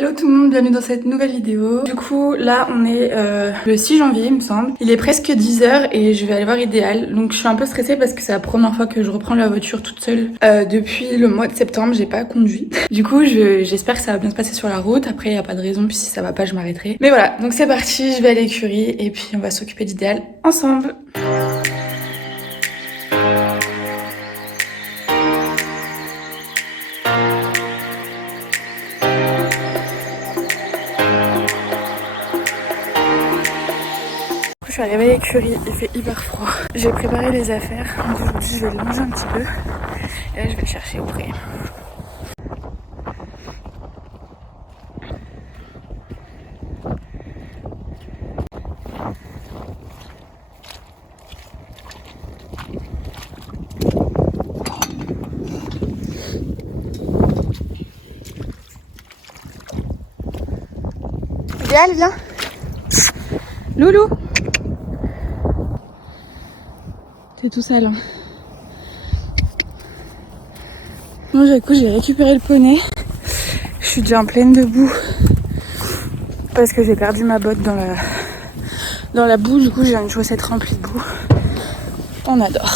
Hello tout le monde, bienvenue dans cette nouvelle vidéo. Du coup là on est le 6 janvier il me semble. Il est presque 10h et je vais aller voir Idéal. Donc je suis un peu stressée parce que c'est la première fois que je reprends la voiture toute seule depuis le mois de septembre, j'ai pas conduit. Du coup j'espère que ça va bien se passer sur la route. Après il n'y a pas de raison, puis si ça va pas je m'arrêterai. Mais voilà, donc c'est parti, je vais à l'écurie et puis on va s'occuper d'Idéal ensemble. Je suis arrivée à l'écurie, il fait hyper froid. J'ai préparé les affaires, donc aujourd'hui je vais le manger un petit peu. Et là je vais le chercher au pré. Idéal, viens. Loulou. T'es tout sale. Hein. Bon, du coup, j'ai récupéré le poney. Je suis déjà en pleine de boue. Parce que j'ai perdu ma botte dans la boue. Du coup, j'ai une chaussette remplie de boue. On adore.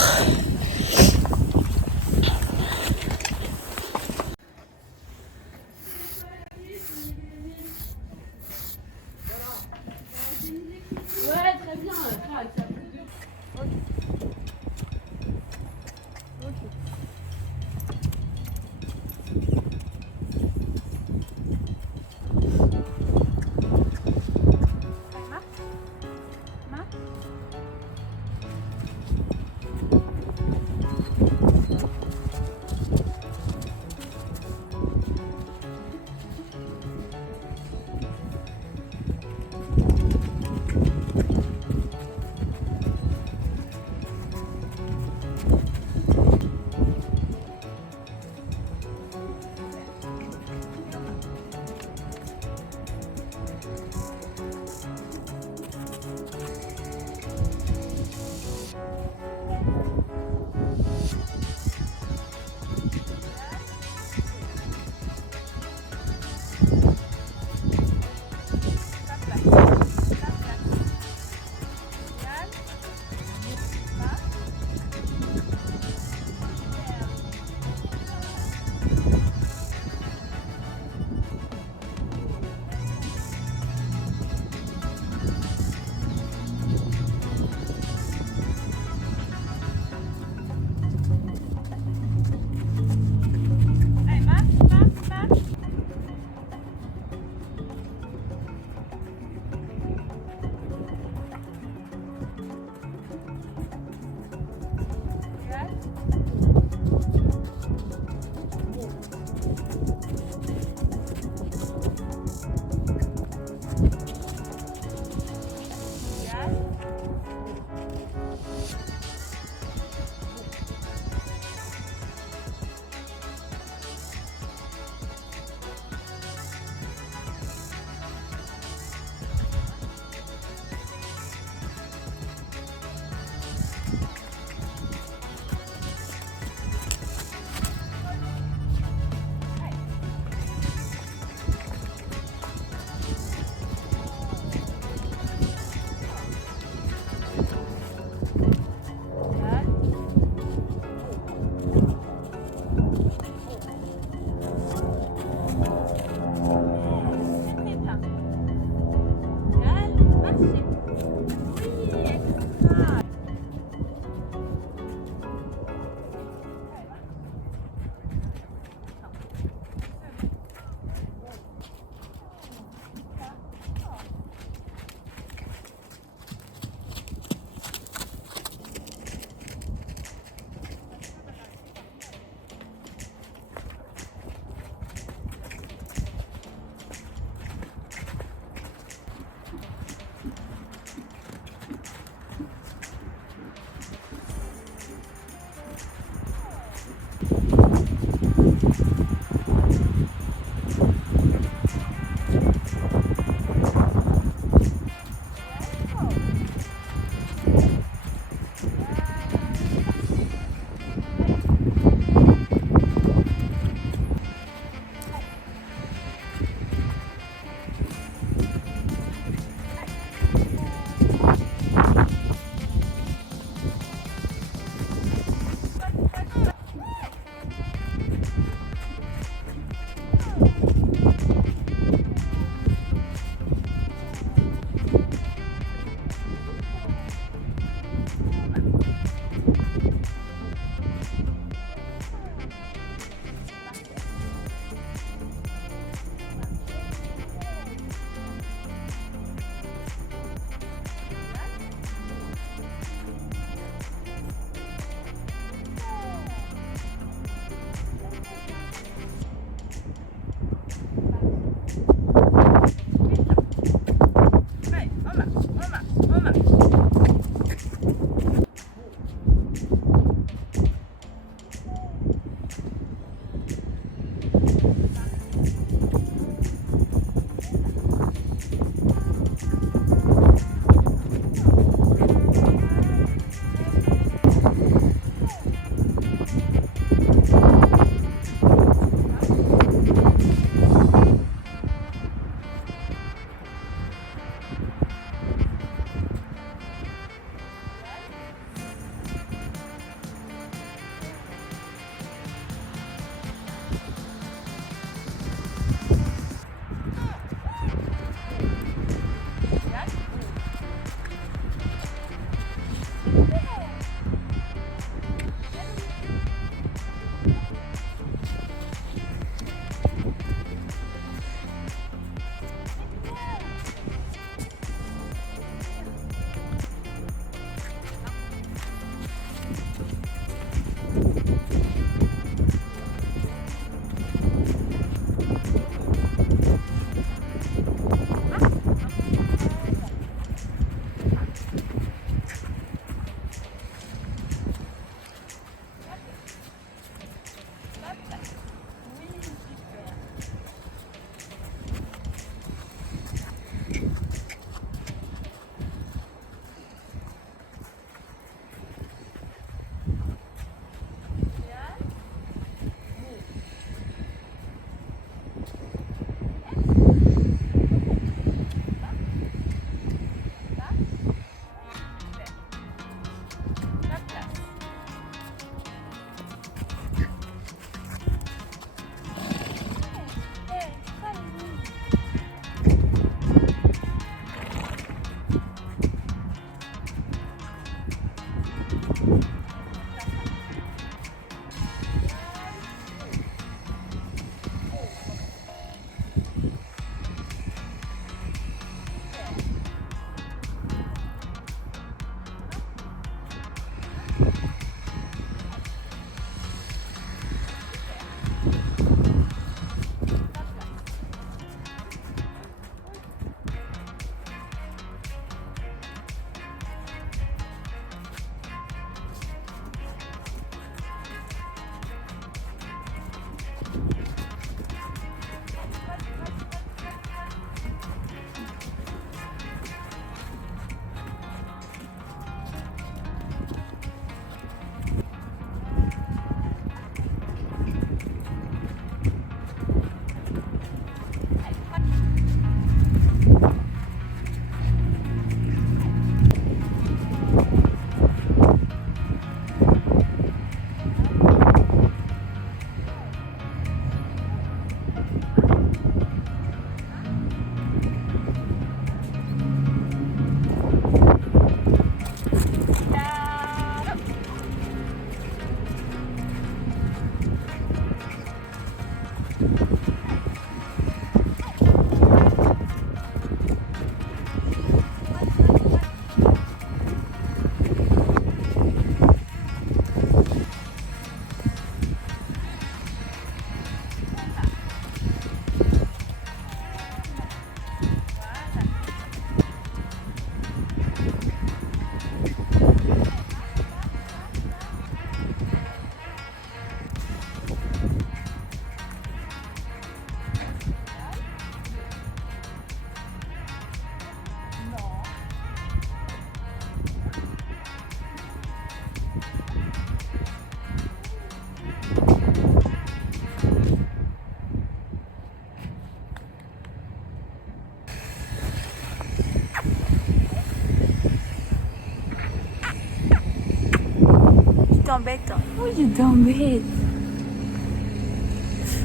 t'embête. Oui, il t'embête.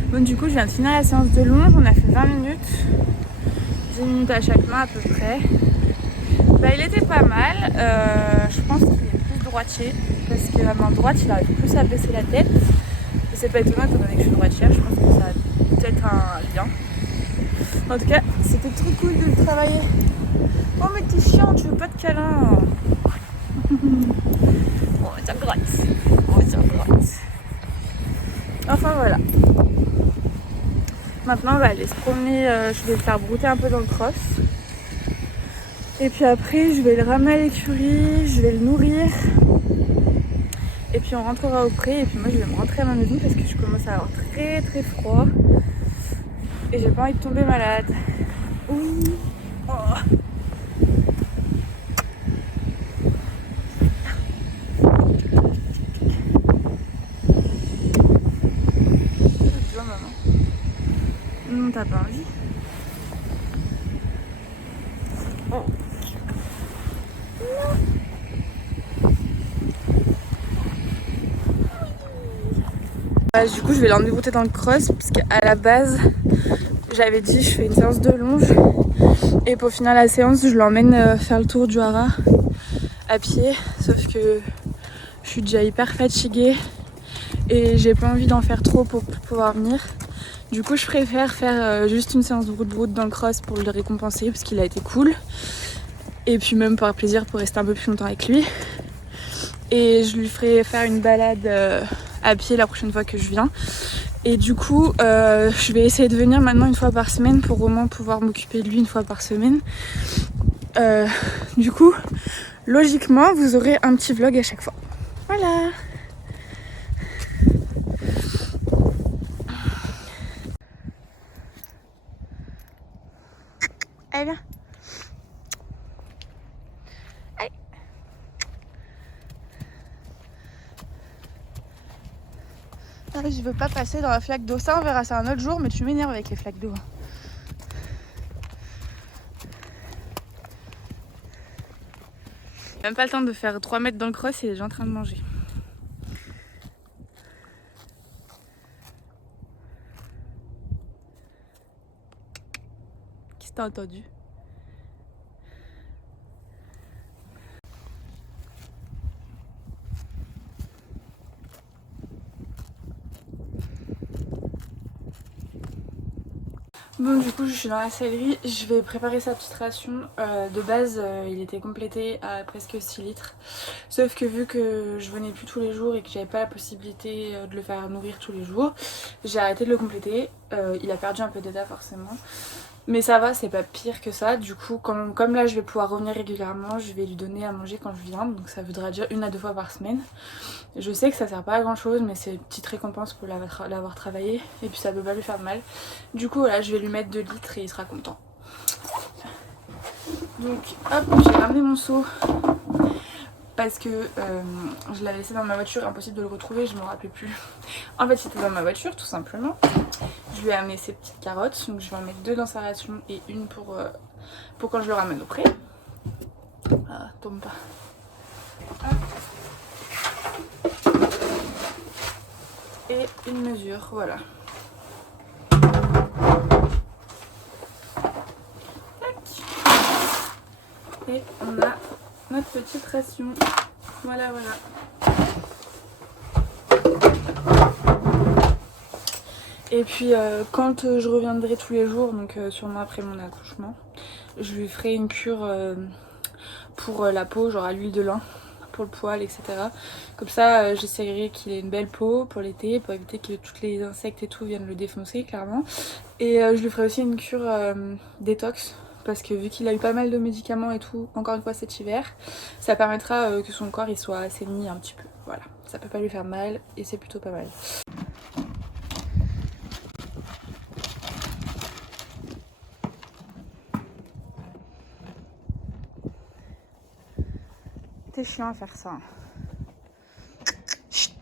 Bon, du coup, je viens de finir la séance de longe. On a fait 20 minutes. 10 minutes à chaque main à peu près. Bah, il était pas mal. Je pense qu'il est plus droitier. Parce que la main droite, il arrive plus à baisser la tête. Et c'est pas étonnant étant donné que je suis droitière. Je pense que ça a peut-être un lien. En tout cas, c'était trop cool de le travailler. Oh, mais t'es chiant, tu veux pas de câlin. Oh, ça gratte. Oh, ça gratte. Enfin, voilà. Maintenant, on va aller se promener. Je vais le faire brouter un peu dans le cross. Et puis après, je vais le ramener à l'écurie. Je vais le nourrir. Et puis, on rentrera au pré. Et puis, moi, je vais me rentrer à ma maison parce que je commence à avoir très très froid. Et j'ai pas envie de tomber malade. Oui. Oh. Non, t'as pas envie. Oh. Du coup, je vais l'emmener brouter dans le cross parce qu'à la base, j'avais dit je fais une séance de longe et pour finir la séance, je l'emmène faire le tour du haras à pied. Sauf que je suis déjà hyper fatiguée et j'ai pas envie d'en faire trop pour pouvoir venir. Du coup, je préfère faire juste une séance de broute dans le cross pour le récompenser parce qu'il a été cool. Et puis même par plaisir pour rester un peu plus longtemps avec lui. Et je lui ferai faire une balade à pied la prochaine fois que je viens. Et du coup, je vais essayer de venir maintenant une fois par semaine pour au moins pouvoir m'occuper de lui une fois par semaine. Du coup, logiquement, vous aurez un petit vlog à chaque fois. Voilà. Allez, viens. Allez. Ah, je veux pas passer dans la flaque d'eau. Ça, on verra ça un autre jour, mais tu m'énerves avec les flaques d'eau. Même pas le temps de faire 3 mètres dans le cross et il est déjà en train de manger. Qu'est-ce que t'as entendu? Bon, du coup, je suis dans la sellerie. Je vais préparer sa petite ration. De base, il était complété à presque 6 litres. Sauf que vu que je venais plus tous les jours et que j'avais pas la possibilité de le faire nourrir tous les jours, j'ai arrêté de le compléter. Il a perdu un peu d'état forcément. Mais ça va, c'est pas pire que ça. Du coup, comme là je vais pouvoir revenir régulièrement, je vais lui donner à manger quand je viens. Donc ça voudra dire 1 à 2 fois par semaine. Je sais que ça sert pas à grand chose, mais c'est une petite récompense pour l'avoir travaillé. Et puis ça peut pas lui faire de mal. Du coup, voilà, je vais lui mettre 2 litres et il sera content. Donc hop, j'ai ramené mon seau. Parce que je l'avais laissé dans ma voiture, impossible de le retrouver, je me rappelais plus. En fait, c'était dans ma voiture, tout simplement. Je lui ai amené ces petites carottes, donc je vais en mettre 2 dans sa ration et une pour quand je le ramène au pré. Ah, tombe pas. Hop. Et une mesure, voilà. Tac. Et on a notre petite ration. Voilà, voilà. Et puis quand je reviendrai tous les jours, donc sûrement après mon accouchement, je lui ferai une cure pour la peau, genre à l'huile de lin, pour le poil, etc. Comme ça, j'essaierai qu'il ait une belle peau pour l'été, pour éviter que tous les insectes et tout viennent le défoncer, clairement. Et je lui ferai aussi une cure détox, parce que vu qu'il a eu pas mal de médicaments et tout, encore une fois cet hiver, ça permettra que son corps il soit assaini un petit peu. Voilà, ça peut pas lui faire mal et c'est plutôt pas mal. C'est chiant à faire ça. Chut.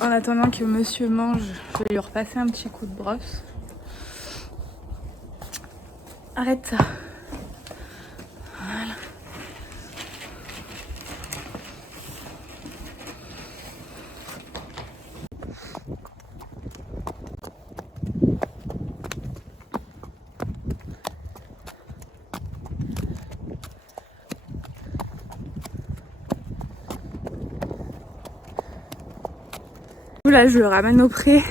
En attendant que monsieur mange, je vais lui repasser un petit coup de brosse. Arrête ça. Voilà. Là je le ramène au pré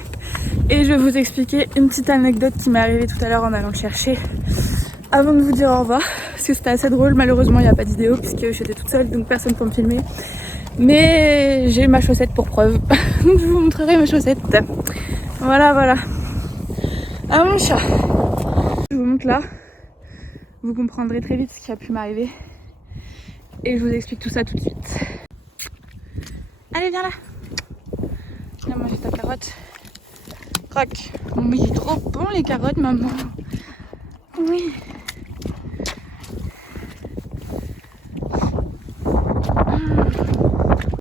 et je vais vous expliquer une petite anecdote qui m'est arrivée tout à l'heure en allant le chercher avant de vous dire au revoir, parce que c'était assez drôle. Malheureusement il n'y a pas de vidéo puisque j'étais toute seule, donc personne pour me filmer, mais j'ai ma chaussette pour preuve. Donc je vous montrerai ma chaussette. Voilà. Ah mon chat. Je vous montre là, vous comprendrez très vite ce qui a pu m'arriver et je vous explique tout ça tout de suite. Allez, viens là. Viens manger ta carotte. Croque. Oui, c'est trop bon les carottes, maman. Oui.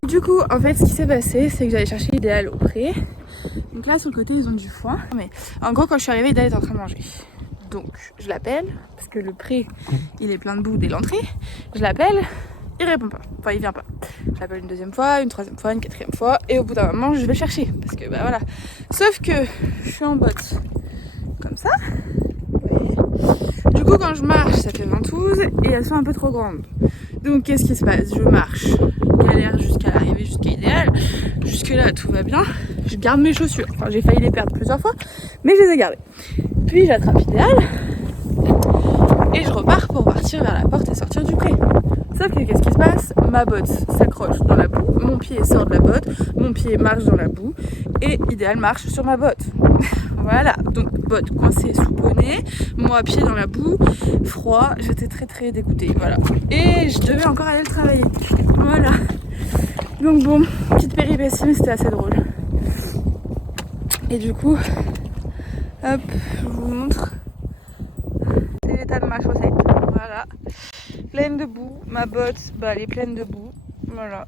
Du coup, en fait, ce qui s'est passé, c'est que j'allais chercher Idéal au pré. Donc là, sur le côté, ils ont du foin. Mais en gros, quand je suis arrivée, Idéal est en train de manger. Donc, je l'appelle, parce que le pré, il est plein de boue dès l'entrée. Je l'appelle, il répond pas. Enfin, il vient pas. Je l'appelle une deuxième fois, une troisième fois, une quatrième fois. Et au bout d'un moment, je vais le chercher. Parce que, bah voilà. Sauf que je suis en botte comme ça. Vous voyez. Du coup, quand je marche, ça fait ventouses et elles sont un peu trop grandes. Donc, qu'est-ce qui se passe? Je marche, galère jusqu'à l'arrivée, jusqu'à Idéal. Jusque là, tout va bien. Je garde mes chaussures. Enfin, j'ai failli les perdre plusieurs fois, mais je les ai gardées. Puis, j'attrape Idéal et je repars pour partir vers la porte et sortir du pré. Sauf que qu'est-ce qui se passe? Ma botte s'accroche dans la boue, mon pied sort de la botte, mon pied marche dans la boue et Idéal marche sur ma botte. Voilà, donc botte coincée sous poney, moi pied dans la boue, froid, j'étais très dégoûtée, voilà. Et je devais encore aller le travailler, voilà. Donc bon, petite péripétie, mais c'était assez drôle. Et du coup, hop, je vous montre. C'est l'état de ma chaussette, voilà. Pleine de boue, ma botte, bah elle est pleine de boue, voilà.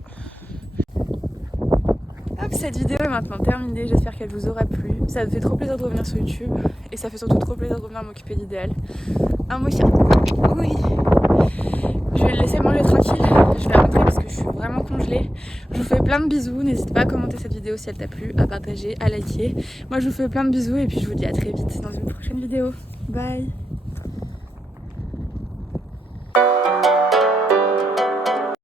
Hop, cette vidéo est maintenant terminée, j'espère qu'elle vous aura plu. Ça me fait trop plaisir de revenir sur YouTube et ça fait surtout trop plaisir de revenir m'occuper d'Idéal. Un mocha. Oui. Je vais le laisser manger tranquille, je vais rentrer parce que je suis vraiment congelée. Je vous fais plein de bisous, n'hésite pas à commenter cette vidéo si elle t'a plu, à partager, à liker. Moi je vous fais plein de bisous et puis je vous dis à très vite dans une prochaine vidéo. Bye.